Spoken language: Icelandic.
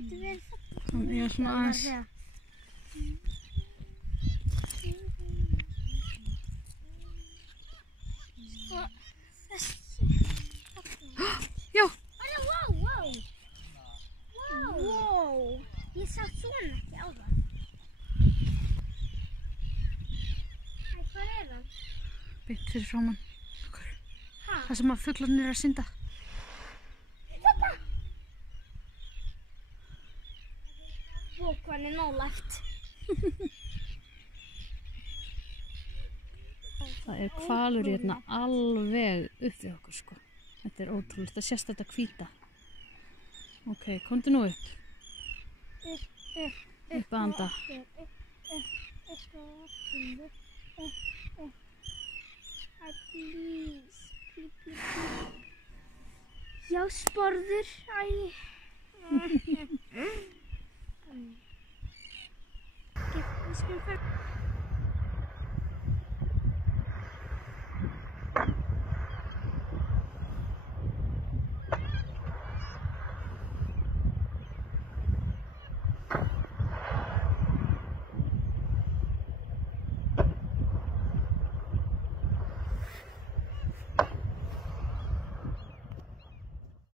gæti verið þetta. Já, svona aðeins. Sko, þessi. Já! Wow! Ég sá svona ekki á það. Æ, hvað er það? Beint fyrir framan okkur. Ha? Það sem að fuglarnir eru að synda. Þetta! Vó, hvað er nálægt. Það er hvalur hérna alveg upp við okkur, sko. Þetta er ótrúlegt. Það sést þetta hvíta. Ok, komdu nú upp. Upp að anda. Please. Já, sporður. Æ. Við skulum fara.